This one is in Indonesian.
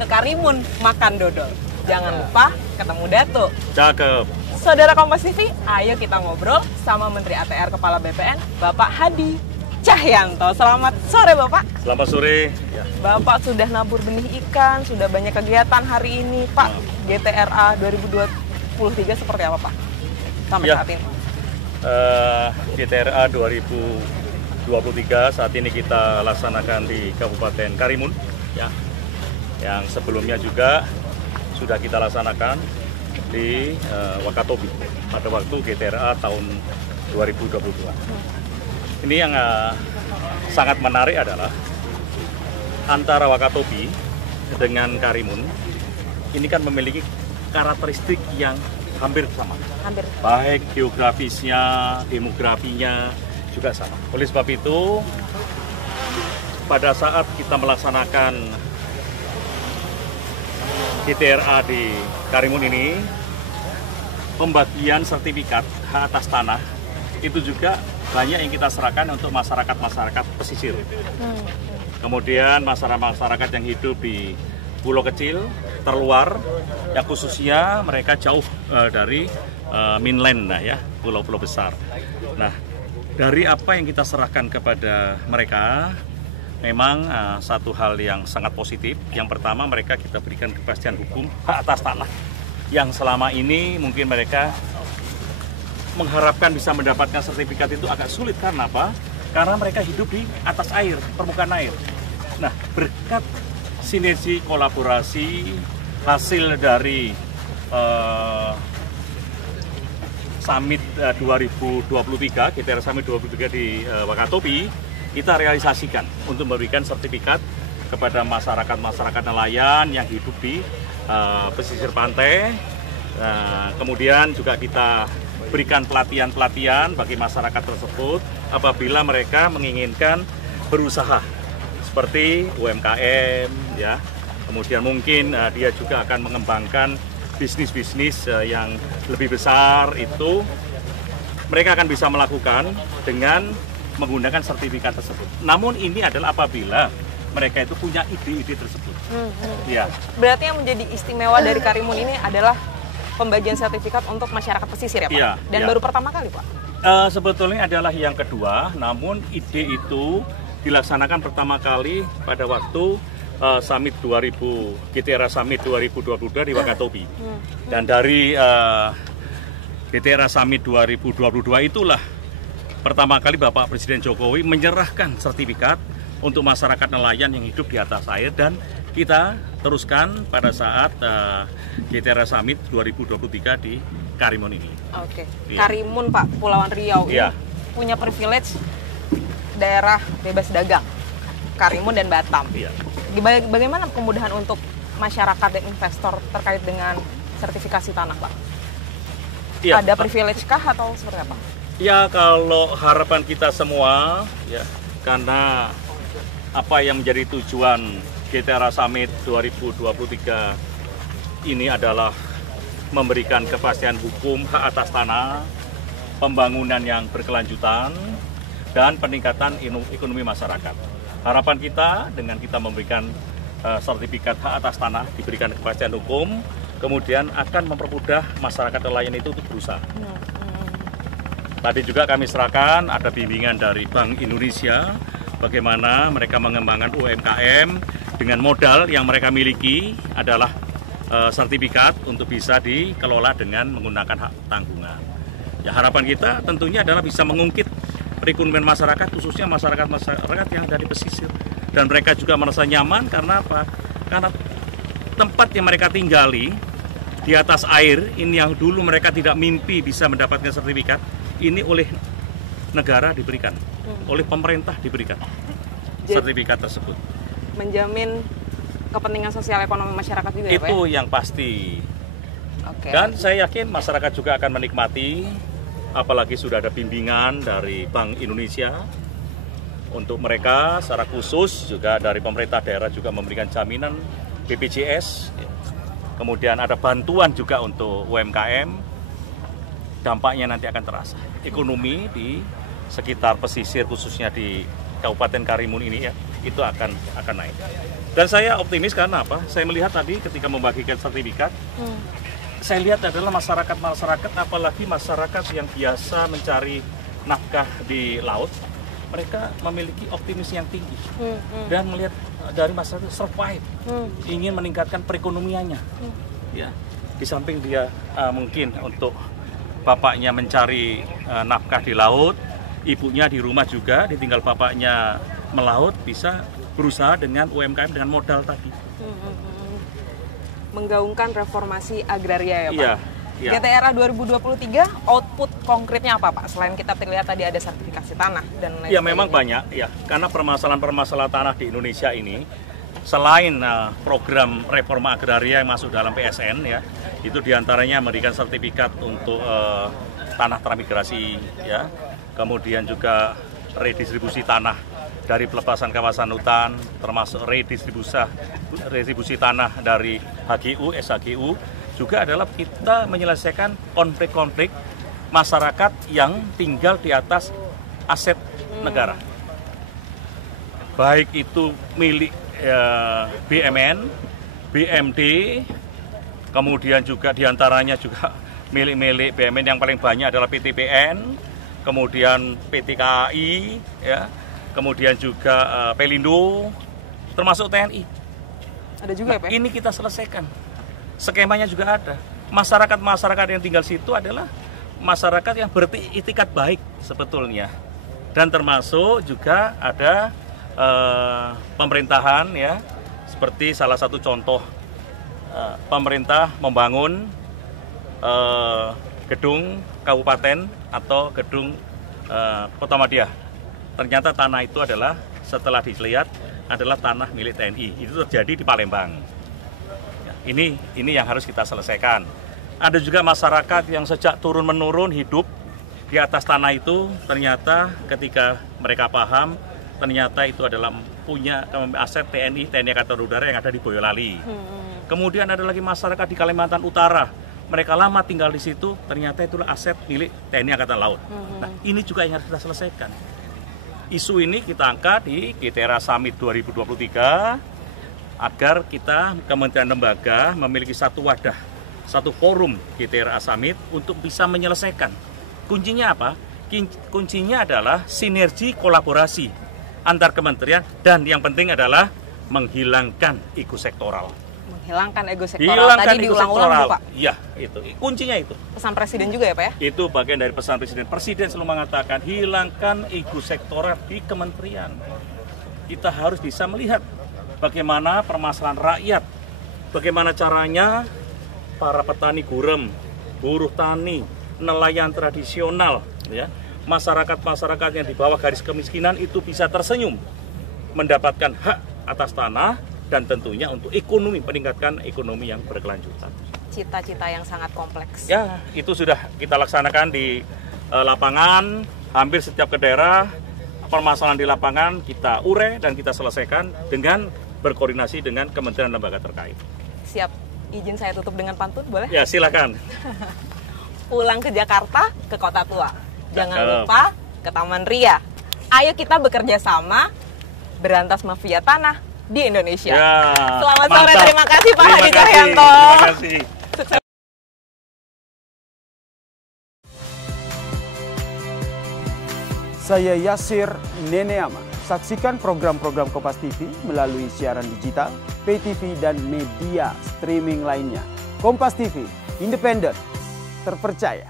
ke Karimun makan dodol. Jangan lupa ketemu Dato. Cakep. Saudara Kompas TV, ayo kita ngobrol sama Menteri ATR Kepala BPN, Bapak Hadi Cahyanto. Selamat sore Bapak. Selamat sore. Ya. Bapak sudah nabur benih ikan, sudah banyak kegiatan hari ini Pak. GTRA 2023 seperti apa Pak? Sampai saat ini. GTRA 2023 saat ini kita laksanakan di Kabupaten Karimun, ya. Yang sebelumnya juga sudah kita laksanakan di Wakatobi pada waktu GTRA tahun 2022. Ini yang sangat menarik adalah antara Wakatobi dengan Karimun ini kan memiliki karakteristik yang hampir sama. Hampir. Baik geografisnya, demografinya juga sama. Oleh sebab itu, pada saat kita melaksanakan GTRA di Karimun ini, pembagian sertifikat hak atas tanah itu juga banyak yang kita serahkan untuk masyarakat-masyarakat pesisir. Kemudian masyarakat yang hidup di pulau kecil, terluar, yang khususnya mereka jauh dari mainland, ya, pulau-pulau besar. Nah, dari apa yang kita serahkan kepada mereka, memang satu hal yang sangat positif. Yang pertama, mereka kita berikan kepastian hukum hak atas tanah yang selama ini mungkin mereka mengharapkan bisa mendapatkan sertifikat itu agak sulit. Karena apa? Karena mereka hidup di atas air, permukaan air. Nah, berkat sinergi kolaborasi hasil dari Summit 2023, GTRA Summit 2023 di Wakatobi, kita realisasikan untuk memberikan sertifikat kepada masyarakat nelayan yang hidup di pesisir pantai. Kemudian juga kita berikan pelatihan-pelatihan bagi masyarakat tersebut apabila mereka menginginkan berusaha seperti UMKM, ya. Kemudian mungkin dia juga akan mengembangkan bisnis-bisnis yang lebih besar, itu mereka akan bisa melakukan dengan menggunakan sertifikat tersebut. Namun ini adalah apabila mereka itu punya ide-ide tersebut. Ya. Berarti yang menjadi istimewa dari Karimun ini adalah pembagian sertifikat untuk masyarakat pesisir, ya Pak? Ya, Dan ya. baru pertama kali Pak? Sebetulnya adalah yang kedua, namun ide itu dilaksanakan pertama kali pada waktu Summit GTRA Summit 2022 di Wakatobi. Dan dari GTRA Summit 2022 itulah pertama kali Bapak Presiden Jokowi menyerahkan sertifikat untuk masyarakat nelayan yang hidup di atas air, dan kita teruskan pada saat GTRA Summit 2023 di Karimun ini. Oke. Iya. Karimun Pak, Kepulauan Riau Iya. ini punya privilege daerah bebas dagang, Karimun dan Batam. Iya. Bagaimana kemudahan untuk masyarakat dan investor terkait dengan sertifikasi tanah, Pak? Iya, Ada privilege kah atau seperti apa? Ya, kalau harapan kita semua, ya, karena apa yang menjadi tujuan GTRA Summit 2023 ini adalah memberikan kepastian hukum hak atas tanah, pembangunan yang berkelanjutan, dan peningkatan ekonomi masyarakat. Harapan kita dengan kita memberikan sertifikat hak atas tanah, diberikan kepastian hukum, kemudian akan mempermudah masyarakat nelayan itu untuk berusaha. Tadi juga kami serahkan ada bimbingan dari Bank Indonesia, bagaimana mereka mengembangkan UMKM dengan modal yang mereka miliki adalah sertifikat untuk bisa dikelola dengan menggunakan hak tanggungan. Ya, harapan kita tentunya adalah bisa mengungkit perekonomian masyarakat, khususnya masyarakat yang dari pesisir. Dan mereka juga merasa nyaman karena apa? Karena tempat yang mereka tinggali di atas air, ini yang dulu mereka tidak mimpi bisa mendapatkan sertifikat, ini oleh negara diberikan, oleh pemerintah diberikan sertifikat tersebut. Menjamin kepentingan sosial ekonomi masyarakat juga, ya Pak? Itu yang pasti. Oke. Dan saya yakin masyarakat juga akan menikmati, apalagi sudah ada bimbingan dari Bank Indonesia untuk mereka secara khusus, juga dari pemerintah daerah juga memberikan jaminan BPJS, kemudian ada bantuan juga untuk UMKM, dampaknya nanti akan terasa. Ekonomi di sekitar pesisir khususnya di Kabupaten Karimun ini, ya, itu akan naik. Dan saya optimis karena apa? Saya melihat tadi ketika membagikan sertifikat, saya lihat adalah masyarakat apalagi masyarakat yang biasa mencari nafkah di laut, mereka memiliki optimis yang tinggi dan melihat dari masyarakat survive, ingin meningkatkan perekonomiannya. Ya, di samping dia mungkin untuk bapaknya mencari nafkah di laut, ibunya di rumah juga ditinggal bapaknya melaut, bisa berusaha dengan UMKM dengan modal tadi. Menggaungkan reformasi agraria ya Pak? Iya. Ya. GTRA 2023 output konkretnya apa Pak? Selain kita terlihat tadi ada sertifikasi tanah dan lain-lain. Ya memang banyak ya, karena permasalahan tanah di Indonesia ini selain program reforma agraria yang masuk dalam PSN ya, itu diantaranya memberikan sertifikat untuk tanah transmigrasi ya, kemudian juga redistribusi tanah dari pelepasan kawasan hutan, termasuk redistribusi tanah dari HGU, SHGU, juga adalah kita menyelesaikan konflik-konflik masyarakat yang tinggal di atas aset negara. Baik itu milik BMN, BMD, kemudian juga diantaranya juga milik BMN yang paling banyak adalah PTPN, kemudian PT KAI, ya, kemudian juga Pelindo, termasuk TNI. Ada juga ya Pak? Ini kita selesaikan. Skemanya juga ada. Masyarakat yang tinggal situ adalah masyarakat yang beritikat baik sebetulnya. Dan termasuk juga ada pemerintahan ya, seperti salah satu contoh pemerintah membangun gedung kabupaten atau gedung Kota Madya. Ternyata tanah itu adalah setelah dilihat adalah tanah milik TNI. Itu terjadi di Palembang. Ini yang harus kita selesaikan. Ada juga masyarakat yang sejak turun-menurun hidup di atas tanah itu, ternyata ketika mereka paham, ternyata itu adalah punya aset TNI Angkatan Udara yang ada di Boyolali. Kemudian ada lagi masyarakat di Kalimantan Utara. Mereka lama tinggal di situ, ternyata itulah aset milik TNI Angkatan Laut. Nah, ini juga yang harus kita selesaikan. Isu ini kita angkat di GTRA Summit 2023 agar kita kementerian lembaga memiliki satu wadah, satu forum GTRA Summit untuk bisa menyelesaikan. Kuncinya apa? Kuncinya adalah sinergi kolaborasi antar kementerian dan yang penting adalah menghilangkan ego sektoral. Menghilangkan ego sektoral. Tadi diulang-ulang Pak. Iya, itu. Kuncinya itu. Pesan Presiden juga ya Pak ya? Itu bagian dari pesan Presiden. Presiden selalu mengatakan hilangkan ego sektoral di kementerian. Kita harus bisa melihat bagaimana permasalahan rakyat, bagaimana caranya para petani gurem, buruh tani, nelayan tradisional, ya, masyarakat yang di bawah garis kemiskinan itu bisa tersenyum, mendapatkan hak atas tanah dan tentunya untuk ekonomi, meningkatkan ekonomi yang berkelanjutan. Cita-cita yang sangat kompleks. Ya, itu sudah kita laksanakan di lapangan, hampir setiap daerah, permasalahan di lapangan kita urai dan kita selesaikan dengan berkoordinasi dengan kementerian lembaga terkait. Siap, izin saya tutup dengan pantun, boleh? Ya, silakan. Pulang ke Jakarta, ke Kota Tua. Jangan lupa ke Taman Ria. Ayo kita bekerja sama, berantas mafia tanah di Indonesia. Ya, selamat sore, mantap. Terima kasih Pak Hadi Terima Cahyanto. kasih. Sukses. Saya Yasir Neneama. Saksikan program-program Kompas TV melalui siaran digital, pay TV, dan media streaming lainnya. Kompas TV, independen, terpercaya.